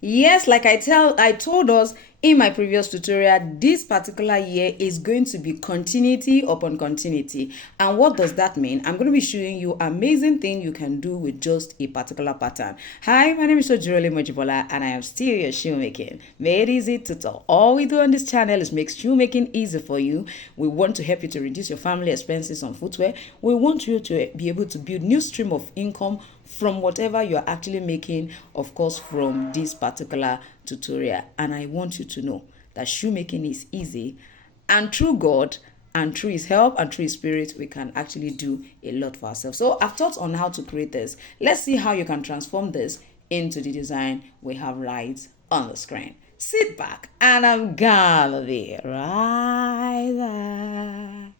Yes, like I told us in my previous tutorial, this particular year is going to be continuity upon continuity. And what does that mean? I'm going to be showing you amazing thing you can do with just a particular pattern. Hi, my name is Ojurole Mojibola and I am still your shoemaking made easy tutor. All we do on this channel is make shoemaking easy for you. We want to help you to reduce your family expenses on footwear. We want you to be able to build new stream of income from whatever you're actually making, of course, from this particular tutorial. And I want you to know that shoemaking is easy, and through God and through his help and through his spirit, we can actually do a lot for ourselves. So I've taught on how to create this. Let's see how you can transform this into the design we have right on the screen. Sit back and I'm gonna be right there.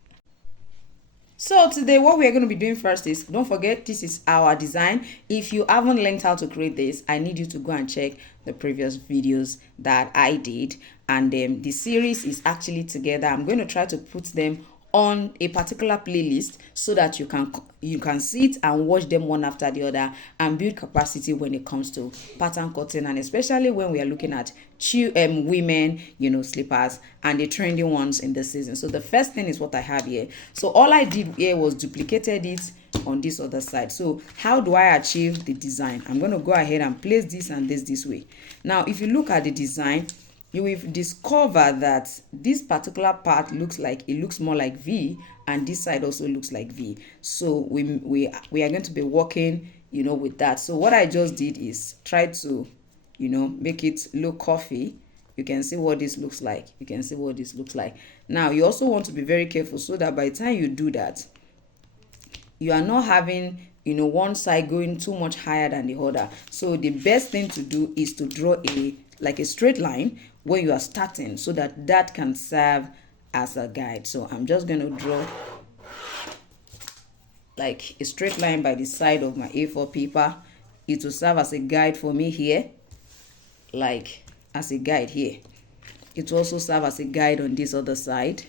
So today what we are going to be doing first is, don't forget, this is our design. If you haven't learned how to create this, I need you to go and check the previous videos that I did, and the series is actually together. I'm going to try to put them on a particular playlist so that you can sit and watch them one after the other and build capacity when it comes to pattern cutting, and especially when we are looking at women, slippers and the trendy ones in the season. So the first thing is what I have here. So all I did here was duplicated it on this other side. So how do I achieve the design? I'm going to go ahead and place this and this way. Now if you look at the design, you will discover that this particular part looks more like V, and this side also looks like V. So we are going to be working with that. So what I just did is try to make it look coffee. You can see what this looks like. Now you also want to be very careful so that by the time you do that, you are not having one side going too much higher than the other. So the best thing to do is to draw a straight line when you are starting, so that can serve as a guide. So I'm just going to draw like a straight line by the side of my A4 paper. It will serve as a guide for me here, like as a guide here. It will also serve as a guide on this other side,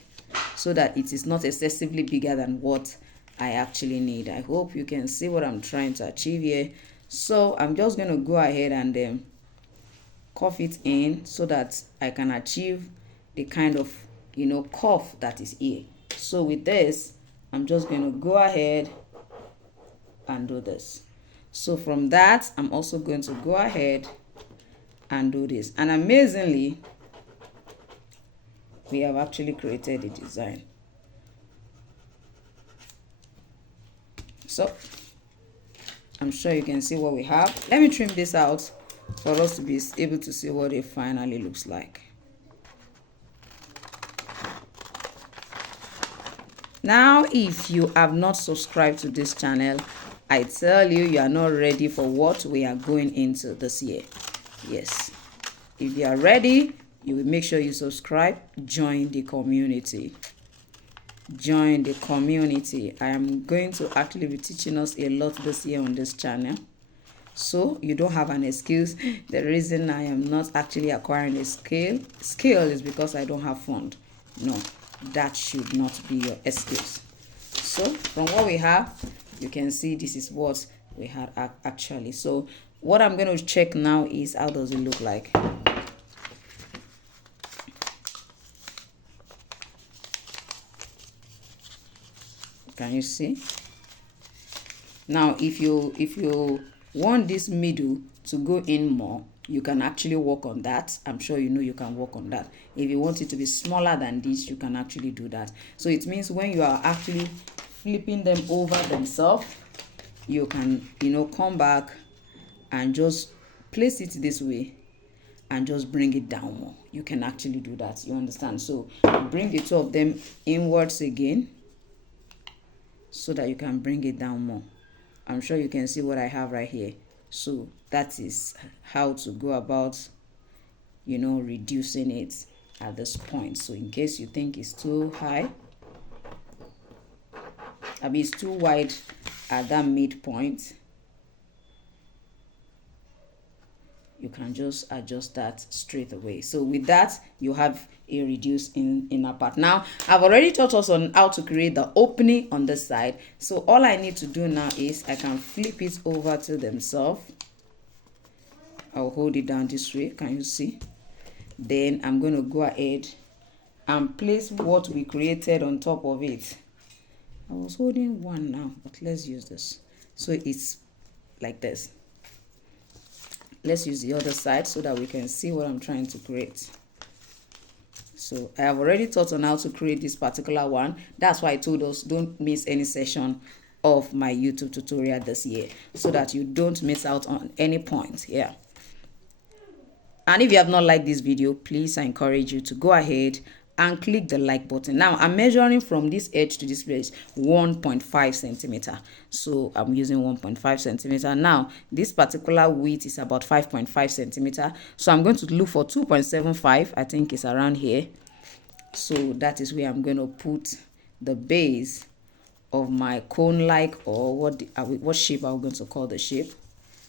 so that it is not excessively bigger than what I actually need. I hope you can see what I'm trying to achieve here. So I'm just going to go ahead and curve it in so that I can achieve the kind of curve that is here. So with this, I'm just going to go ahead and do this. So from that, I'm also going to go ahead and do this, and amazingly we have actually created the design. So I'm sure you can see what we have. Let me trim this out for us to be able to see what it finally looks like. Now if you have not subscribed to this channel, I tell you, you are not ready for what we are going into this year. Yes, if you are ready, you will make sure you subscribe. Join the community. I am going to actually be teaching us a lot this year on this channel, so you don't have an excuse. The reason I am not actually acquiring a skill is because I don't have fund. No, that should not be your excuse. So from what we have, you can see this is what we had actually. So what I'm going to check now is, how does it look like? Can you see? Now if you want this middle to go in more, you can actually work on that. I'm sure you can work on that. If you want it to be smaller than this, you can actually do that. So it means when you are actually flipping them over themselves, you can come back and just place it this way and just bring it down more. You can actually do that, you understand? So bring the two of them inwards again so that you can bring it down more. I'm sure you can see what I have right here. So that is how to go about reducing it at this point. So in case you think it's too high, it's too wide at that midpoint, you can just adjust that straight away. So with that, you have a reduced inner part. Now I've already taught us on how to create the opening on this side. So all I need to do now is I can flip it over to themselves. I'll I'll hold it down this way. Can you see? Then I'm going to go ahead and place what we created on top of it. I was holding one now, but let's use this. So it's like this. Let's use the other side so that we can see what I'm trying to create. So I have already taught on how to create this particular one. That's why I told us don't miss any session of my YouTube tutorial this year, so that you don't miss out on any point. Yeah. And if you have not liked this video, please, I encourage you to go ahead and click the like button. Now I'm measuring from this edge to this place 1.5 centimeter. So I'm using 1.5 centimeter. Now this particular width is about 5.5 centimeter. So I'm going to look for 2.75. I think it's around here. So that is where I'm going to put the base of my cone-like, or what shape are we going to call the shape.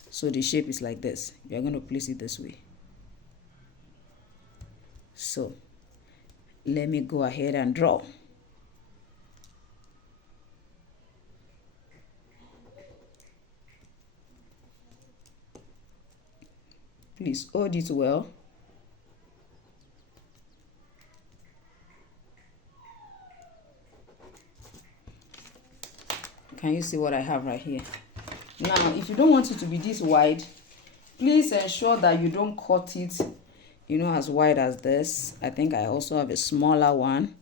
So the shape is like this. We are going to place it this way. So let me go ahead and draw. Please hold it well. Can you see what I have right here? Now, if you don't want it to be this wide, please ensure that you don't cut it, you know, as wide as this. I think I also have a smaller one.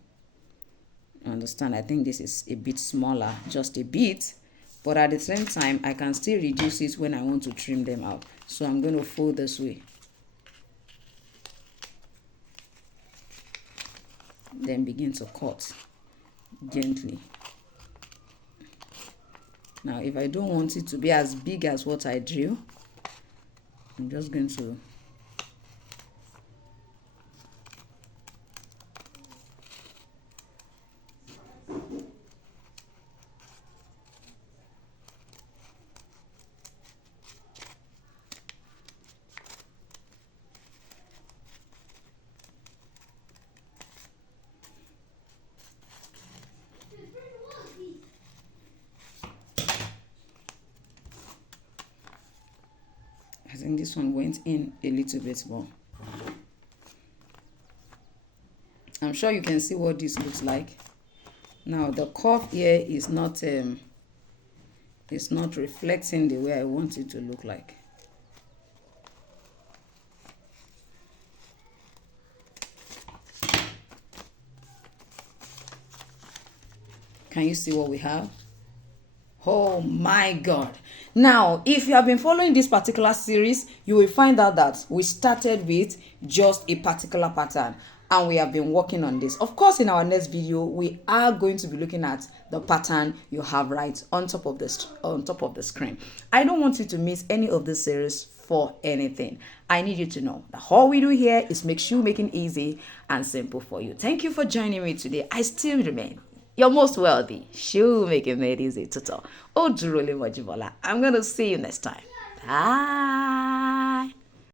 Understand? I think this is a bit smaller, just a bit, but at the same time I can still reduce it when I want to trim them out. So I'm going to fold this way, then begin to cut gently. Now if I don't want it to be as big as what I drew, I'm just going to I think this one went in a little bit more. I'm sure you can see what this looks like. Now the curve here is not reflecting the way I want it to look like. Can you see what we have? Oh my God. Now, if you have been following this particular series, you will find out that we started with just a particular pattern and we have been working on this. Of course, in our next video, we are going to be looking at the pattern you have right on top of the screen. I don't want you to miss any of this series for anything. I need you to know that all we do here is make shoemaking easy and simple for you. Thank you for joining me today. I still remain your most wealthy shoemaking made easy tutor, Ojurole Mojibola. I'm going to see you next time. Bye.